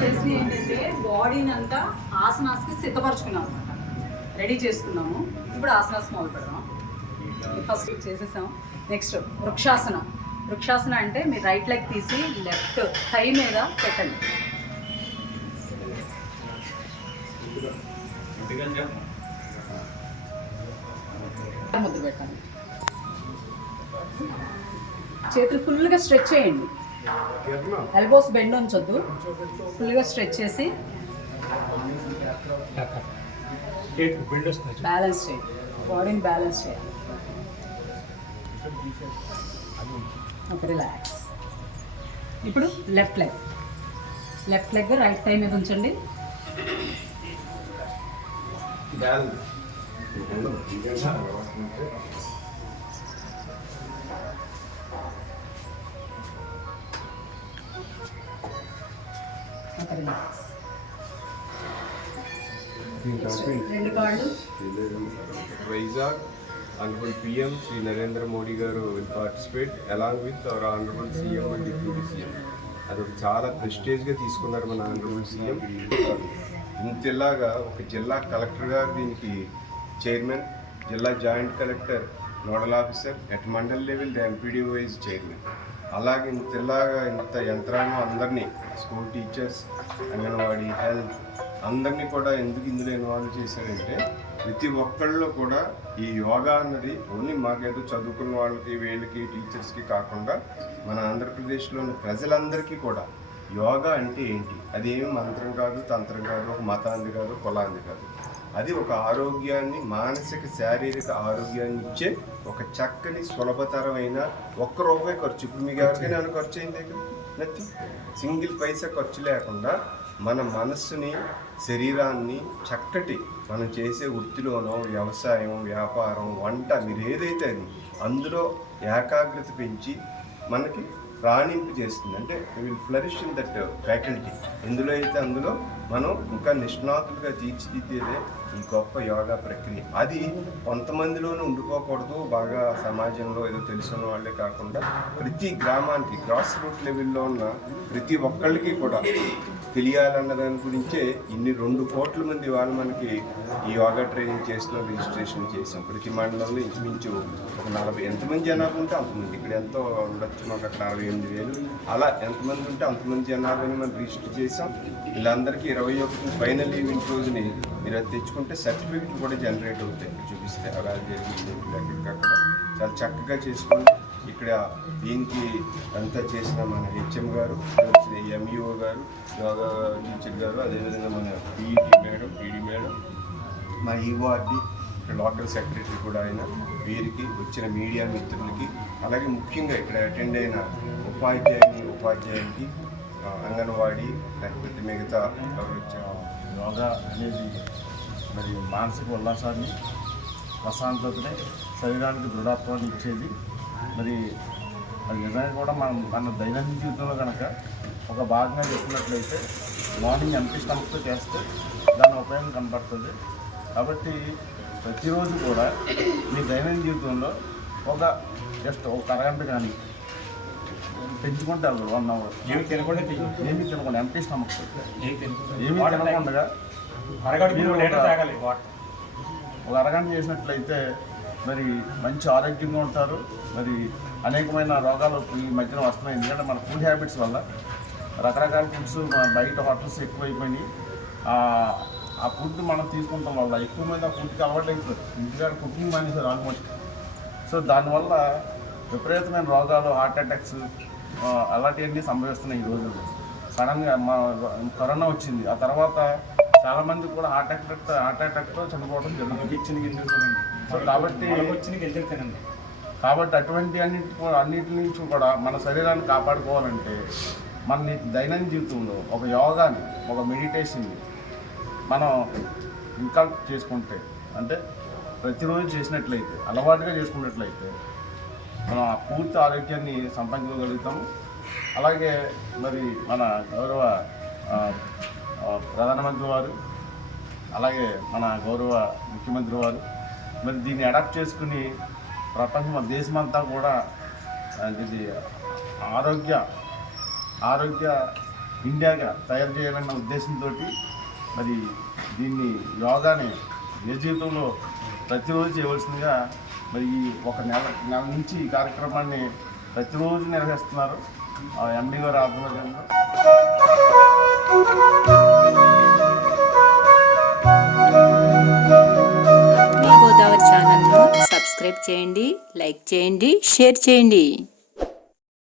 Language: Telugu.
చేసి ఏంటంటే బాడీని అంతా ఆసనాస్కి సిద్ధపరచుకున్నాం అనమాట రెడీ చేసుకున్నాము. ఇప్పుడు ఆసనాస్ మొదలు పెడదాం. ఫస్ట్ చేసేసాం. నెక్స్ట్ వృక్షాసనం. వృక్షాసనం అంటే మీ రైట్ లెగ్ తీసి లెఫ్ట్ థై మీద పెట్టండి. ముద్దు పెట్టండి. చేతులు ఫుల్గా స్ట్రెచ్ చేయండి. ఎల్బోస్ బెండ్ ఉంచొద్దు. ఫుల్గా స్ట్రెచ్ చేసి బ్యాలెన్స్ చేయండి బాడీని బ్యాలెన్స్ చేయాలి ఓకే రిలాక్స్ ఇప్పుడు left leg left leg right thigh మీద ఉంచండి. Balance Vizag, Honorable PM Sri Narendra Modi garu will participate along with our Honorable CM and Deputy CM. అది ఒక చాలా ప్రెస్టేజ్గా తీసుకున్నారు మన ఆనరబుల్ సీఎం ఇంతలాగా ఒక జిల్లా కలెక్టర్ గారు దీనికి చైర్మన్ జిల్లా joint collector nodal officer at mandal level the MPD wise chairman అలాగే ఇంతలాగా ఇంత యంత్రాంగం అందరినీ స్కూల్ టీచర్స్ అంగన్వాడీ హెల్త్ అందరినీ కూడా ఎందుకు ఇందులో ఇన్వాల్వ్ చేశారంటే ప్రతి ఒక్కళ్ళు కూడా ఈ యోగా అన్నది ఓన్లీ మాకేదో చదువుకున్న వాళ్ళకి వీళ్ళకి టీచర్స్కి కాకుండా మన ఆంధ్రప్రదేశ్లోని ప్రజలందరికీ కూడా యోగా అంటే ఏంటి? అదేమి మంత్రం కాదు తంత్రం కాదు ఒక మతాంది కాదు కులాంది కాదు. అది ఒక ఆరోగ్యాన్ని మానసిక శారీరక ఆరోగ్యాన్ని ఇచ్చే ఒక చక్కని సులభతరమైన ఒక్క రూపాయి ఖర్చు. ఇప్పుడు మీకు ఎవరికైనా ఏమైనా ఖర్చు అయిందే కదా నథింగ్ సింగిల్ పైసా ఖర్చు లేకుండా మన మనస్సుని శరీరాన్ని చక్కటి మనం చేసే వృత్తిలోనో వ్యవసాయం వ్యాపారం వంట మీరు ఏదైతే అది అందులో ఏకాగ్రత పెంచి మనకి రాణింపు చేస్తుంది. అంటే will flourish in that faculty ఎందులో అయితే అందులో మనం ఇంకా నిష్ణాతులుగా తీర్చిదిద్దేదే ఈ గొప్ప యోగా ప్రక్రియ. అది కొంతమందిలోనే ఉండిపోకూడదు బాగా సమాజంలో ఏదో తెలిసిన వాళ్ళే కాకుండా ప్రతి గ్రామానికి గ్రాస్ రూట్ లెవెల్లో ఉన్న ప్రతి ఒక్కళ్ళకి కూడా తెలియాలన్న దాని గురించే ఇన్ని రెండు కోట్ల మంది వాళ్ళు మనకి ఈ యోగా ట్రైనింగ్ చేసిన రిజిస్ట్రేషన్ చేసాం ప్రతి మండలంలో ఇంచుమించు ఒక నలభై ఎంతమంది జనాభా ఉంటే అంతమంది. ఇక్కడ ఎంతో ఉండొచ్చు మాకు అక్కడ అరవై ఎనిమిది వేలు. అలా ఎంతమంది ఉంటే అంతమంది జనాభాని మనం రిజిస్టర్ చేసాం వీళ్ళందరికీ ఇరవై ఒకటి ఫైనల్ ఈవెంట్ రోజుని మీరు అది తెచ్చుకుంటే సర్టిఫికెట్లు కూడా జనరేట్ అవుతాయి. చూపిస్తే అలా జరిగింది అక్కడ. చాలా చక్కగా చేసుకుని ఇక్కడ దీనికి అంతా చేసిన మన హెచ్ఎం గారు వచ్చిన ఎంఈఓ గారు యోగా టీచర్ గారు అదేవిధంగా మన పీఈటీ మేడం పీడీ మేడం మా ఈఓఆర్డి ఇక్కడ లోకల్ సెక్రటరీ కూడా ఆయన వీరికి వచ్చిన మీడియా మిత్రులకి అలాగే ముఖ్యంగా ఇక్కడ అటెండ్ అయిన ఉపాధ్యాయుని ఉపాధ్యాయునికి అంగన్వాడీ లేకపోతే మిగతా ఎవరు వచ్చారు యోగా అనేది మరి మానసిక ఉల్లాసాన్ని ప్రశాంతతని శరీరానికి దృఢత్వాన్ని ఇచ్చేది. మరి అది నిజంగా కూడా మనం మన దైనందిన జీవితంలో కనుక ఒక భాగంగా చెప్పినట్లయితే మార్నింగ్ ఎంపీ స్టమక్తో చేస్తే దాని ఉపయోగం కనపడుతుంది. కాబట్టి ప్రతిరోజు కూడా మీ దైనందిన జీవితంలో ఒక జస్ట్ ఒక అరగంట కానీ పెంచుకుంటే వెళ్ళరు వన్ అవర్ ఏమి తినకుండా తిను. ఏమి తినకుండా ఎంపీ స్టమక్ ఏమి. తినకుండా. అరగడుపు మీరు లీటర్ తాగాలి ఒక అరగంట చేసినట్లయితే మరి మంచి ఆరోగ్యంగా ఉంటారు. మరి అనేకమైన రోగాలు ఈ మధ్యన వస్తున్నాయి. ఎందుకంటే మన ఫుడ్ హ్యాబిట్స్ వల్ల రకరకాల ఫుడ్స్ మన బయట హోటల్స్ ఎక్కువైపోయినాయి. ఆ ఆ ఫుడ్ మనం తీసుకుంటాం వల్ల ఎక్కువ మంది ఆ ఫుడ్కి అలవాటు అయిపోతుంది ఇంటికాడ కుకింగ్ మానేసారు ఆల్మోస్ట్ సో దానివల్ల విపరీతమైన రోగాలు హార్ట్ అటాక్స్ అలాంటివన్నీ సంభవిస్తున్నాయి ఈ రోజుల్లో. సడన్గా మా కరోనా వచ్చింది. ఆ తర్వాత చాలా మంది కూడా హార్ట్ అటాక్ హార్ట్ అటాక్తో చనిపోవడం జరుగుతుంది సో కాబట్టి కాబట్టి అటువంటి అన్నిటి అన్నిటి నుంచి కూడా మన శరీరాన్ని కాపాడుకోవాలంటే మన దైనందిన జీవితంలో ఒక యోగాని ఒక మెడిటేషన్ని మనం ఇంకా చేసుకుంటే అంటే ప్రతిరోజు చేసినట్లయితే అలవాటుగా చేసుకున్నట్లయితే మన పూర్తి ఆరోగ్యాన్ని సంపాదించగలుగుతాము. అలాగే మరి మన గౌరవ ప్రధానమంత్రి వారు అలాగే మన గౌరవ ముఖ్యమంత్రి వారు మరి దీన్ని అడాప్ట్ చేసుకుని ప్రపంచం దేశమంతా కూడా ఇది ఆరోగ్య ఆరోగ్య ఇండియాగా తయారు చేయాలన్న ఉద్దేశంతో మరి దీన్ని యోగాని ఏ జీవితంలో ప్రతిరోజు చేయవలసిందిగా మరి ఈ ఒక నెల నెల నుంచి ఈ కార్యక్రమాన్ని ప్రతిరోజు నిర్వహిస్తున్నారు ఎండి గారు. ఆధ్వర్యంలో గోదావరి ఛానల్ను సబ్స్క్రైబ్ చేయండి లైక్ చేయండి షేర్ చేయండి.